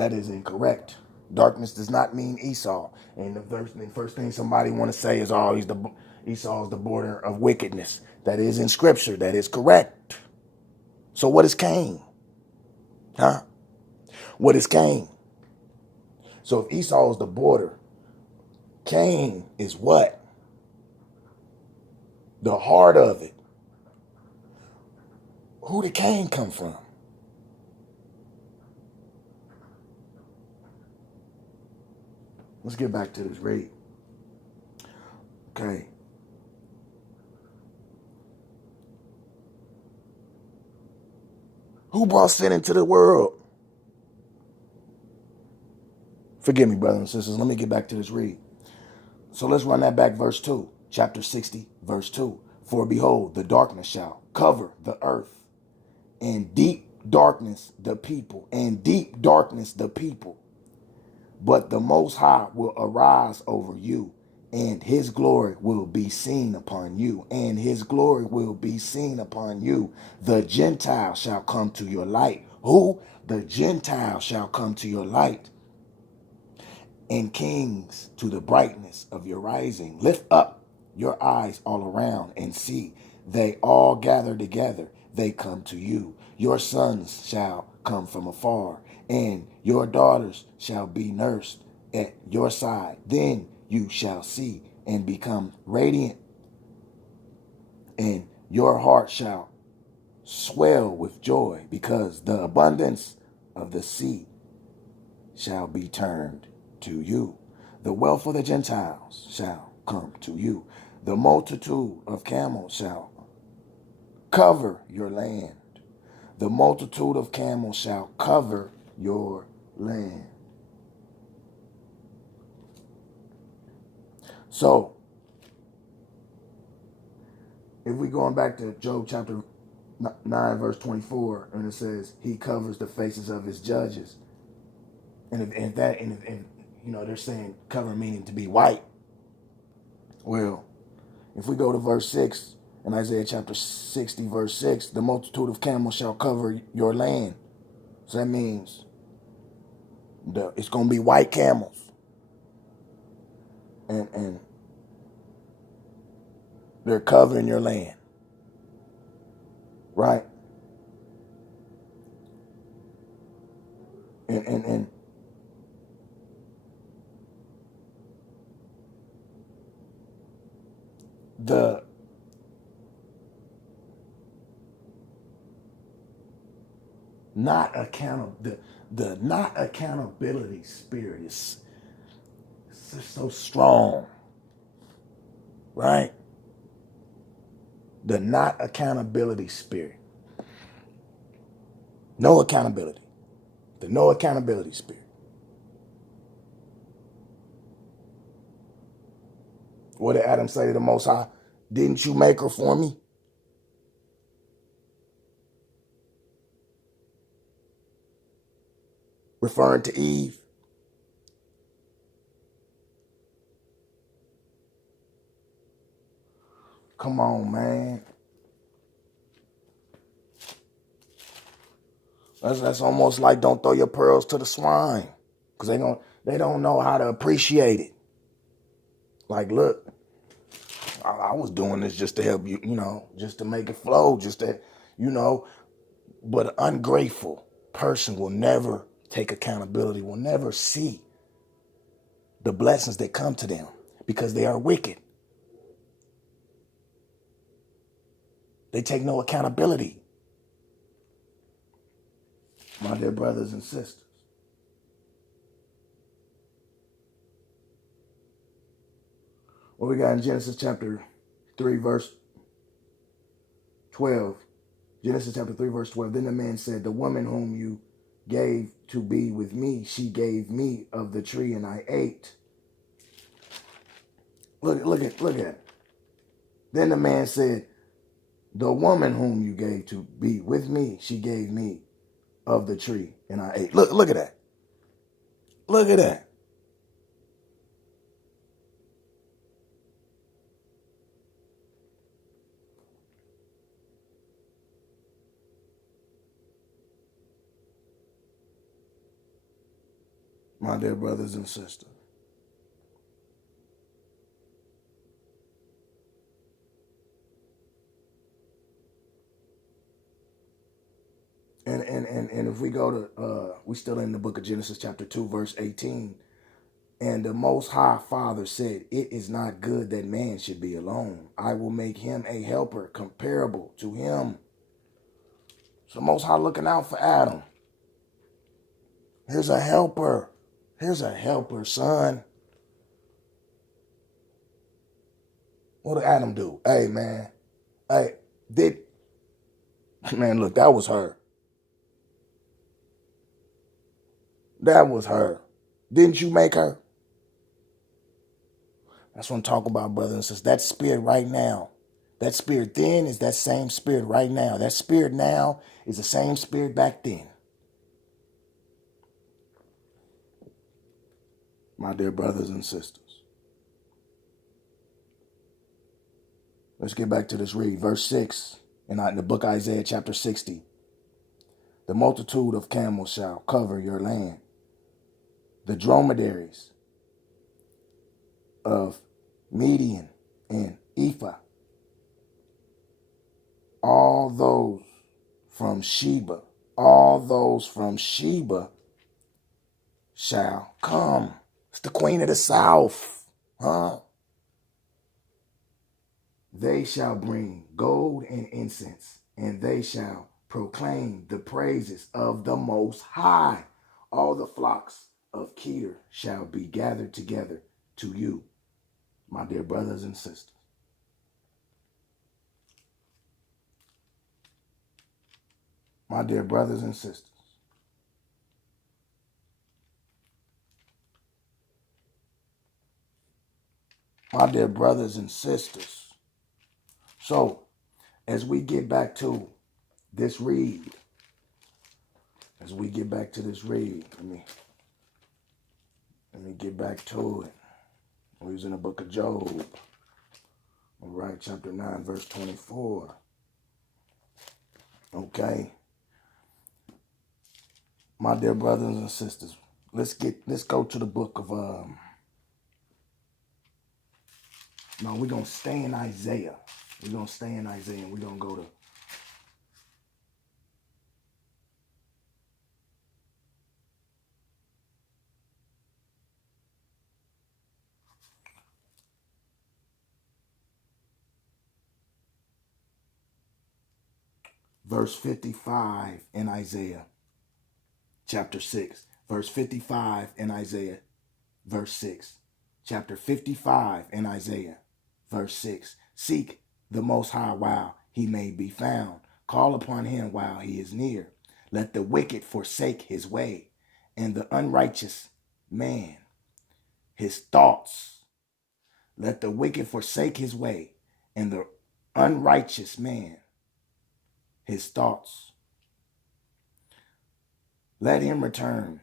That is incorrect. Darkness does not mean Esau. And the first thing somebody want to say is, oh, Esau is the border of wickedness. That is in scripture. That is correct. So what is Cain? Huh? What is Cain? So if Esau is the border, Cain is what? The heart of it. Who did Cain come from? Let's get back to this read. Okay. Who brought sin into the world? Forgive me, brothers and sisters. Let me get back to this read. So let's run that back, verse 2. Chapter 60, verse 2. For behold, the darkness shall cover the earth, and deep darkness the people, and deep darkness the people. But the Most High will arise over you, and his glory will be seen upon you, and his glory will be seen upon you. The Gentiles shall come to your light. Who? The Gentiles shall come to your light, and kings to the brightness of your rising. Lift up your eyes all around and see. They all gather together. They come to you. Your sons shall come from afar, and your daughters shall be nursed at your side. Then you shall see and become radiant, and your heart shall swell with joy, because the abundance of the sea shall be turned to you. The wealth of the Gentiles shall come to you. The multitude of camels shall cover your land. The multitude of camels shall cover your land. So, if we going back to Job chapter 9, verse 24, and it says, he covers the faces of his judges. And they're saying cover meaning to be white. Well, if we go to verse 6 in Isaiah chapter 60, verse 6, the multitude of camels shall cover your land. So that means it's going to be white camels. And they're covering your land. Right? And the the not accountability spirit is so strong, right? The not accountability spirit, no accountability, the no accountability spirit. What did Adam say to the Most High? Didn't you make her for me? Referring to Eve. Come on, man. That's almost like don't throw your pearls to the swine, because they don't know how to appreciate it. Like, look, I was doing this just to help you, just to make it flow, just to, but an ungrateful person will never take accountability, will never see the blessings that come to them because they are wicked. They take no accountability. My dear brothers and sisters. What we got in Genesis chapter 3, verse 12. Genesis chapter 3, verse 12. Then the man said, the woman whom you gave to be with me, she gave me of the tree and I ate. Look at it. Then the man said, the woman whom you gave to be with me, she gave me of the tree and I ate. Look at that. Look at that. My dear brothers and sisters. And if we go to we still in the book of Genesis chapter 2 verse 18. And the Most High Father said, "It is not good that man should be alone. I will make him a helper comparable to him." So Most High looking out for Adam. Here's a helper. Here's a helper, son. What did Adam do? Hey, man. Hey, man, look, that was her. That was her. Didn't you make her? That's what I'm talking about, brothers and sisters. That spirit right now. That spirit then is that same spirit right now. That spirit now is the same spirit back then. My dear brothers and sisters. Let's get back to this read. Verse 6 in the book of Isaiah chapter 60. The multitude of camels shall cover your land. The dromedaries of Median and Ephah. All those from Sheba. All those from Sheba shall come. It's the queen of the south. Huh? They shall bring gold and incense, and they shall proclaim the praises of the Most High. All the flocks of Kedar shall be gathered together to you, my dear brothers and sisters. My dear brothers and sisters. My dear brothers and sisters. So, as we get back to this read, let me get back to it. We was in the book of Job. All right, chapter 9, verse 24. Okay. My dear brothers and sisters, let's go to the book of no, we're gonna stay in Isaiah. We're gonna stay in Isaiah and we're gonna go to verse 55 in Isaiah chapter 6. Verse 55 in Isaiah, verse 6. Chapter 55 in Isaiah, verse 6. Seek the Most High while he may be found. Call upon him while he is near. Let the wicked forsake his way, and the unrighteous man his thoughts. Let the wicked forsake his way, and the unrighteous man his thoughts. Let him return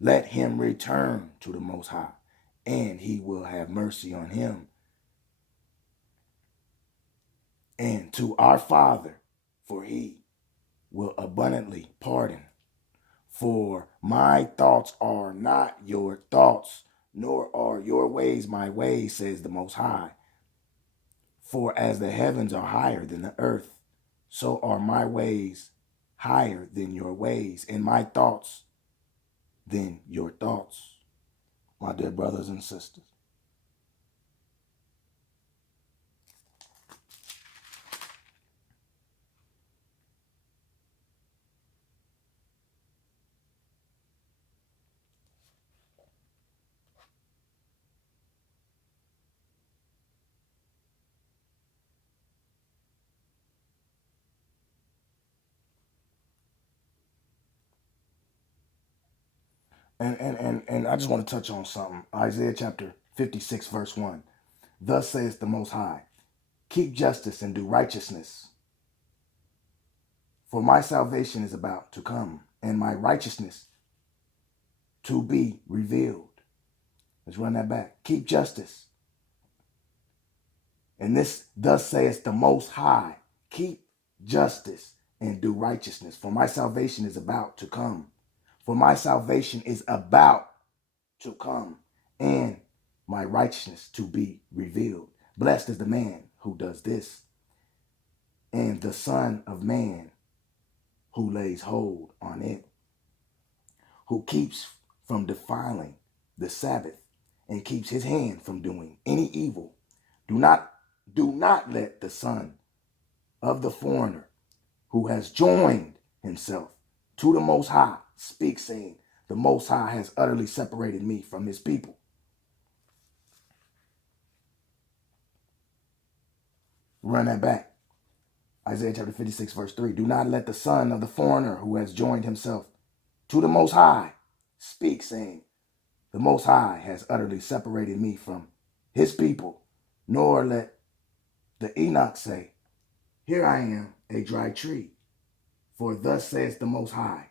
to the Most High, and he will have mercy on him. And to our Father, for he will abundantly pardon. For my thoughts are not your thoughts, nor are your ways my ways, says the Most High. For as the heavens are higher than the earth, so are my ways higher than your ways, and my thoughts than your thoughts, my dear brothers and sisters. And I just want to touch on something. Isaiah chapter 56, verse 1. Thus says the Most High, keep justice and do righteousness, for my salvation is about to come, and my righteousness to be revealed. Let's run that back. Keep justice. And this thus says the Most High, keep justice and do righteousness, for my salvation is about to come. For my salvation is about to come and my righteousness to be revealed. Blessed is the man who does this, and the Son of Man who lays hold on it, who keeps from defiling the Sabbath and keeps his hand from doing any evil. Do not let the son of the foreigner who has joined himself to the Most High speak, saying, the Most High has utterly separated me from his people. Run that back. Isaiah chapter 56, verse 3. Do not let the son of the foreigner who has joined himself to the Most High speak, saying, the Most High has utterly separated me from his people, nor let the Enoch say, here I am, a dry tree. For thus says the Most High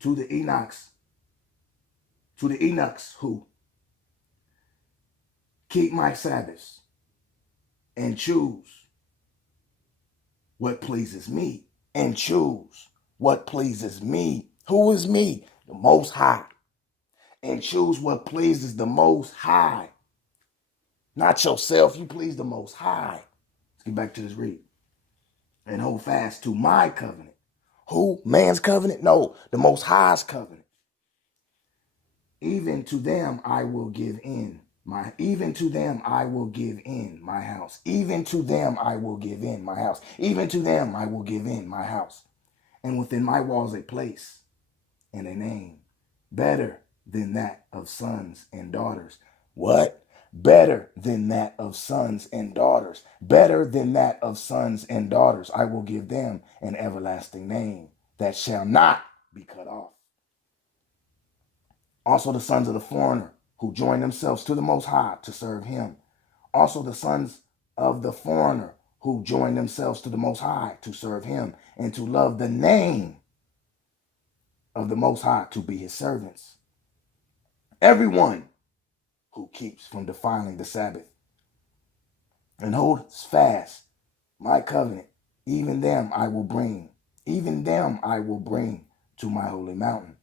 to the Enochs who keep my Sabbaths and choose what pleases me, and choose what pleases me. Who is me? The Most High. And choose what pleases the Most High. Not yourself, you please the Most High. Let's get back to this read. And hold fast to my covenant. Who? Man's covenant? No, the Most High's covenant. Even to them I will give in my house. Even to them I will give in my house. Even to them I will give in my house. Even to them I will give in my house. And within my walls a place and a name better than that of sons and daughters. What? Better than that of sons and daughters. Better than that of sons and daughters. I will give them an everlasting name that shall not be cut off. Also the sons of the foreigner who join themselves to the Most High to serve him. Also the sons of the foreigner who join themselves to the Most High to serve him and to love the name of the Most High to be his servants. Everyone who keeps from defiling the Sabbath and holds fast my covenant, even them I will bring to my holy mountain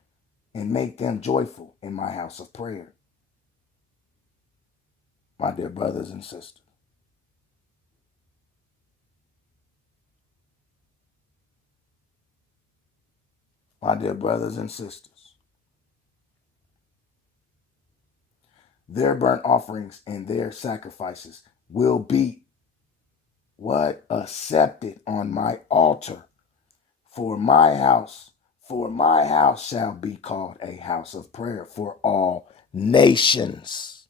and make them joyful in my house of prayer. My dear brothers and sisters, their burnt offerings and their sacrifices will be what? Accepted on my altar. For my house shall be called a house of prayer for all nations.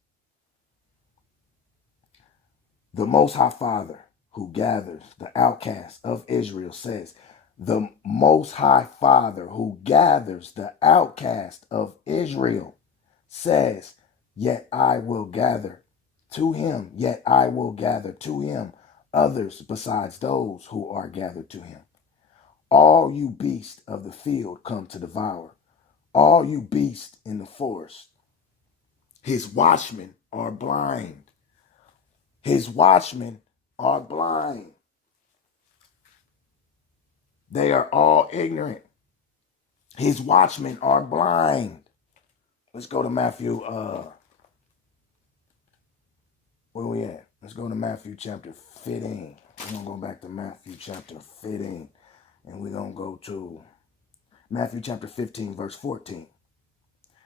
The Most High Father who gathers the outcasts of Israel says, the Most High Father who gathers the outcast of Israel says, yet I will gather to him others besides those who are gathered to him. All you beasts of the field come to devour, all you beasts in the forest. His watchmen are blind. His watchmen are blind. They are all ignorant. His watchmen are blind. Let's go to Matthew. Where we at? Let's go to Matthew chapter 15. We're going to go back to Matthew chapter 15. And we're going to go to Matthew chapter 15, verse 14.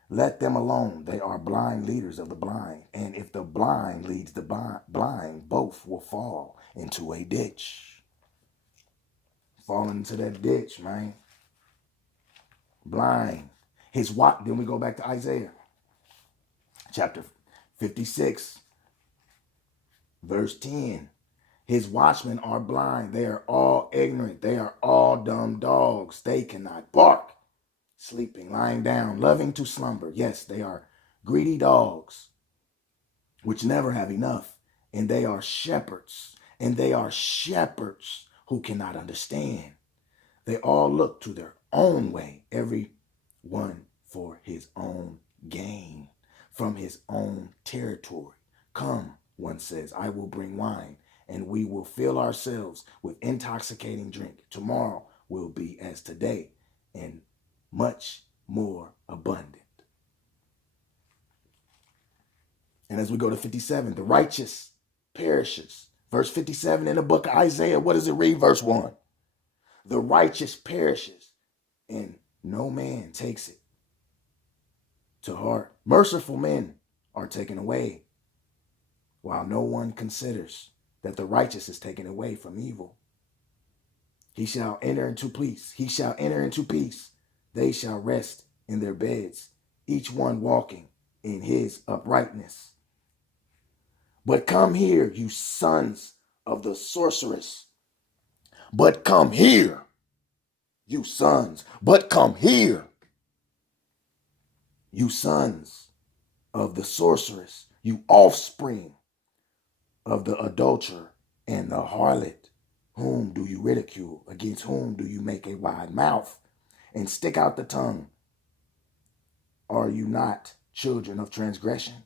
Let them alone. They are blind leaders of the blind. And if the blind leads the blind, both will fall into a ditch. Fall into that ditch, man. Blind. Then we go back to Isaiah chapter 56, verse 10. His watchmen are blind. They are all ignorant. They are all dumb dogs. They cannot bark. Sleeping, lying down, loving to slumber. Yes, they are greedy dogs, which never have enough. And they are shepherds. Who cannot understand. They all look to their own way, every one for his own gain, from his own territory. Come, one says, I will bring wine, and we will fill ourselves with intoxicating drink. Tomorrow will be as today, and much more abundant. And as we go to 57, the righteous perishes. Verse 57 in the book of Isaiah, what does it read? Verse 1. The righteous perishes, and no man takes it to heart. Merciful men are taken away, while no one considers that the righteous is taken away from evil. He shall enter into peace. He shall enter into peace. They shall rest in their beds, each one walking in his uprightness. But come here, you sons of the sorceress. But come here, you sons. But come here, you sons of the sorceress, you offspring of the adulterer and the harlot. Whom do you ridicule? Against whom do you make a wide mouth and stick out the tongue? Are you not children of transgression,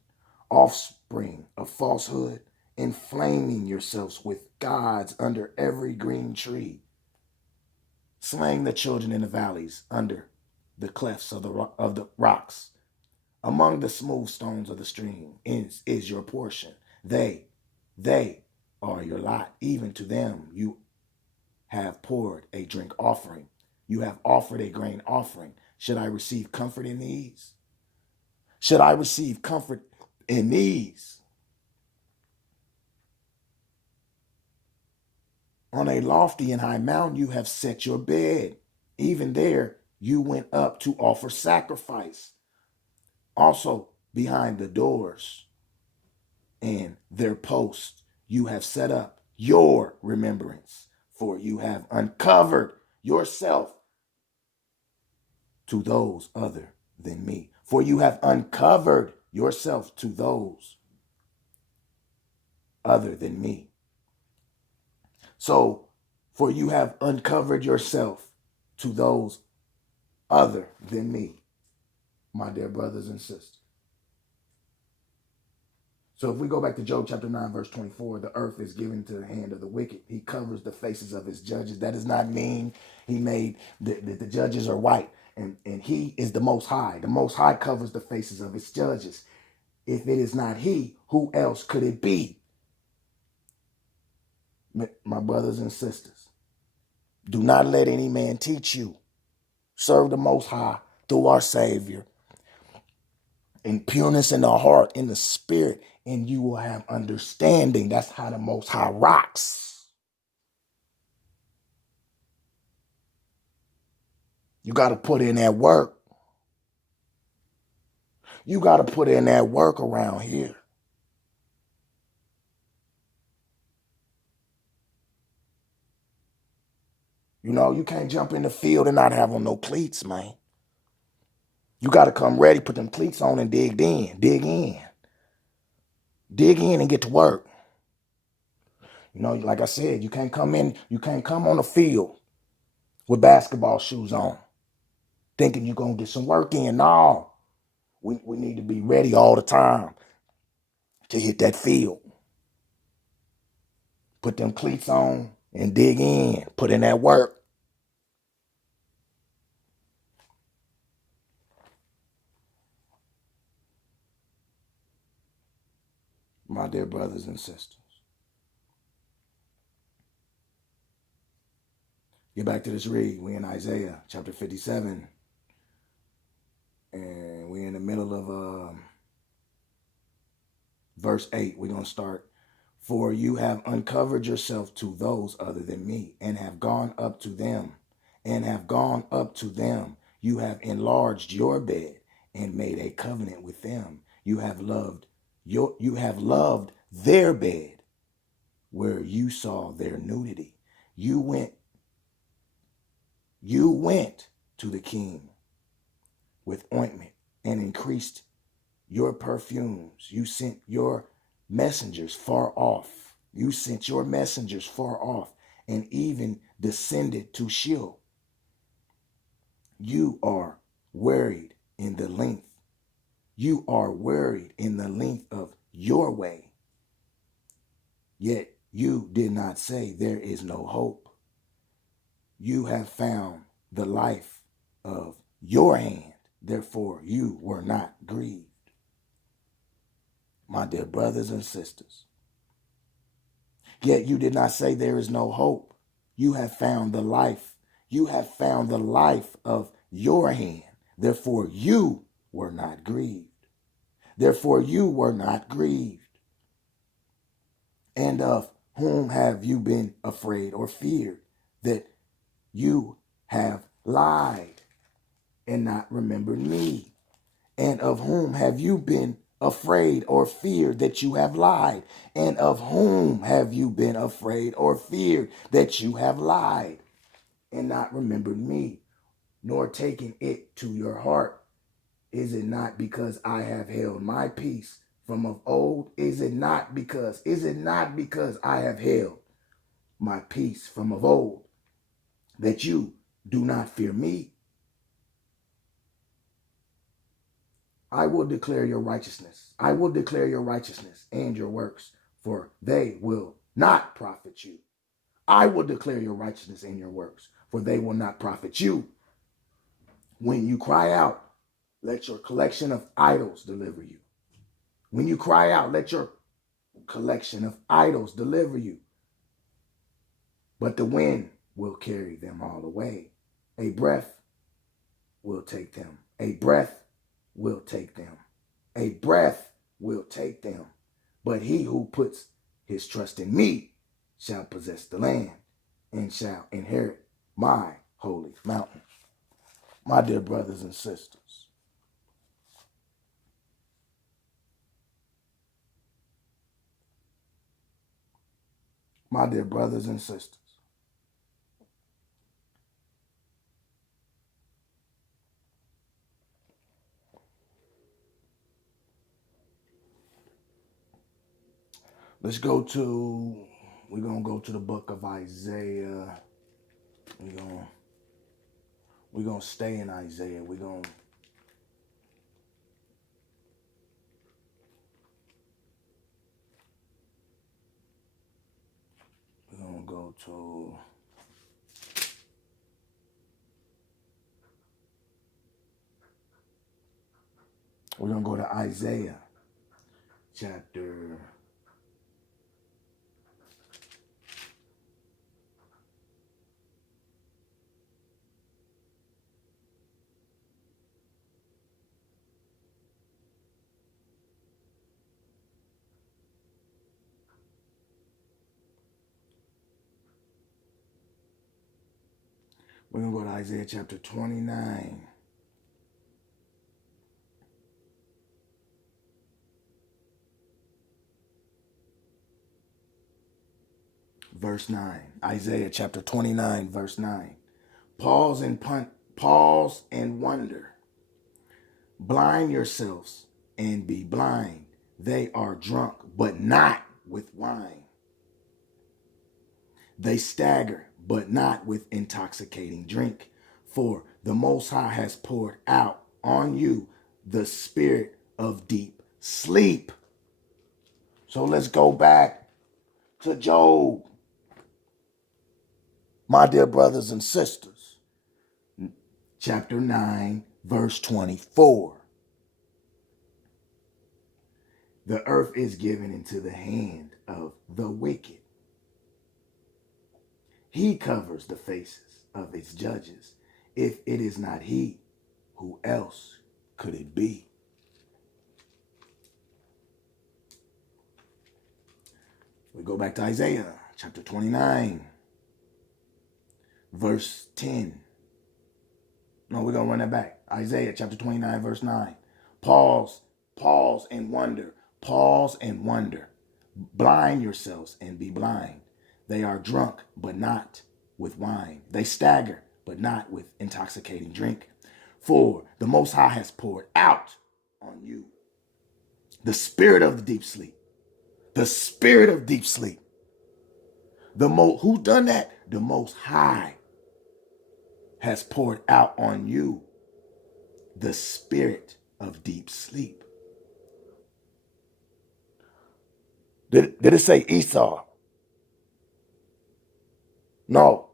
offspring of falsehood, inflaming yourselves with gods under every green tree, slaying the children in the valleys under the clefts of the rocks? Among the smooth stones of the stream is your portion. They are your lot. Even to them you have poured a drink offering. You have offered a grain offering. Should I receive comfort in these? Should I receive comfort in these? On a lofty and high mountain you have set your bed. Even there you went up to offer sacrifice. Also behind the doors and their posts you have set up your remembrance, for you have uncovered yourself to those other than me. For you have uncovered yourself to those other than me. So, for you have uncovered yourself to those other than me, my dear brothers and sisters. So if we go back to Job chapter 9, verse 24, the earth is given to the hand of the wicked. He covers the faces of his judges. That does not mean he made the judges are white. And he is the Most High. The Most High covers the faces of his judges. If it is not he, who else could it be? My brothers and sisters, do not let any man teach you. Serve the Most High through our Savior in pureness in the heart, in the spirit, and you will have understanding. That's how the Most High rocks. You got to put in that work. You got to put in that work around here. You know, you can't jump in the field and not have on no cleats, man. You got to come ready, put them cleats on and dig in. Dig in. Dig in and get to work. You know, like I said, you can't come on the field with basketball shoes on, thinking you're going to get some work in. No, we need to be ready all the time to hit that field. Put them cleats on and dig in. Put in that work. My dear brothers and sisters. Get back to this read. We in Isaiah chapter 57. And we in the middle of verse 8. We're going to start. For you have uncovered yourself to those other than me, and have gone up to them, You have enlarged your bed and made a covenant with them. You have loved their bed where you saw their nudity. You went to the king with ointment and increased your perfumes. You sent your messengers far off. And even descended to Sheol. You are wearied in the length. Of your way. Yet you did not say there is no hope. You have found the life of your hand. Therefore, you were not grieved. my dear brothers and sisters. Yet you did not say there is no hope. You have found the life. You have found the life of your hand. Therefore you were not grieved. Therefore you were not grieved. And of whom have you been afraid or feared, that you have lied and not remembered me? And of whom have you been afraid or feared that you have lied? And of whom have you been afraid or feared that you have lied and not remembered me, nor taken it to your heart? Is it not because I have held my peace from of old? Is it not because I have held my peace from of old that you do not fear me? I will declare your righteousness. I will declare your righteousness and your works, for they will not profit you. I will declare your righteousness and your works, for they will not profit you. When you cry out, let your collection of idols deliver you. When you cry out, let your collection of idols deliver you. But the wind will carry them all away. A breath will take them. A breath will take them. A breath will take them. But he who puts his trust in me shall possess the land and shall inherit my holy mountain. My dear brothers and sisters, my dear brothers and sisters, we're going to go to the book of Isaiah. We're going to stay in Isaiah. We're going to go to Isaiah chapter 29. Verse 9. Isaiah chapter 29, verse 9. Pause and wonder. Blind yourselves and be blind. They are drunk, but not with wine. They stagger, but not with intoxicating drink. For the Most High has poured out on you the spirit of deep sleep. So let's go back to Job. My dear brothers and sisters, chapter 9, verse 24. The earth is given into the hand of the wicked. He covers the faces of its judges. If it is not he, who else could it be? We go back to Isaiah chapter 29, verse 10. No, we're going to run that back. Isaiah chapter 29, verse 9. Pause and wonder. Pause and wonder. Blind yourselves and be blind. They are drunk, but not with wine. They stagger, but not with intoxicating drink. For the Most High has poured out on you the spirit of the deep sleep. The spirit of deep sleep. Who done that? The Most High has poured out on you the spirit of deep sleep. Did it say Esau? No.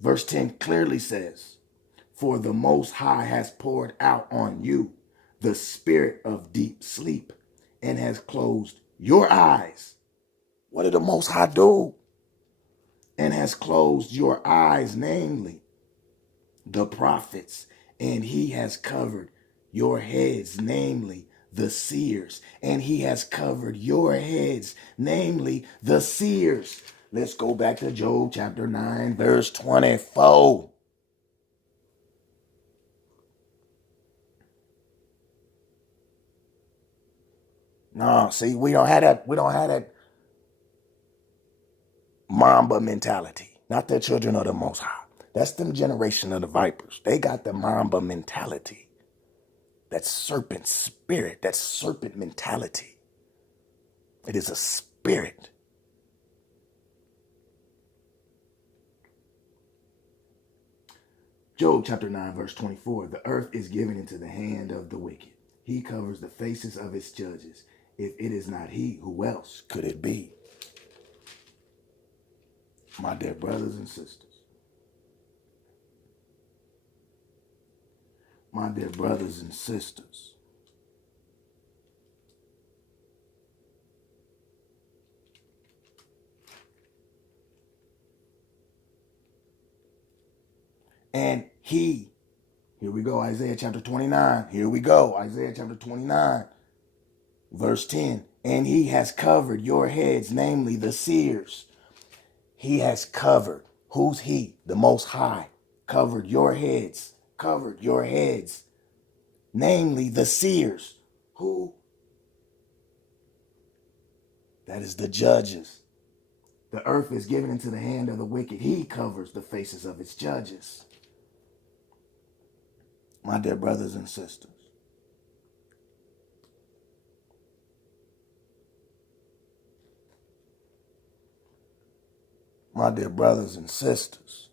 Verse 10 clearly says, for the Most High has poured out on you the spirit of deep sleep, and has closed your eyes. What did the Most High do? And has closed your eyes, namely the prophets, and he has covered your heads, namely the seers, and he has covered your heads, namely the seers. Let's go back to Job chapter 9, verse 24. No, see, we don't have that Mamba mentality. Not the children of the Most High. That's the generation of the vipers. They got the Mamba mentality. That serpent spirit, that serpent mentality. It is a spirit. Job chapter 9, verse 24. The earth is given into the hand of the wicked. He covers the faces of its judges. If it is not he, who else could it be? My dear brothers and sisters. My dear brothers and sisters. And he, here we go, Isaiah chapter 29. Here we go, Isaiah chapter 29, verse 10. And he has covered your heads, namely the seers. He has covered. Who's he? The Most High. Covered your heads. Covered your heads. Namely the seers. Who? That is the judges. The earth is given into the hand of the wicked. He covers the faces of its judges. My dear brothers and sisters. My dear brothers and sisters.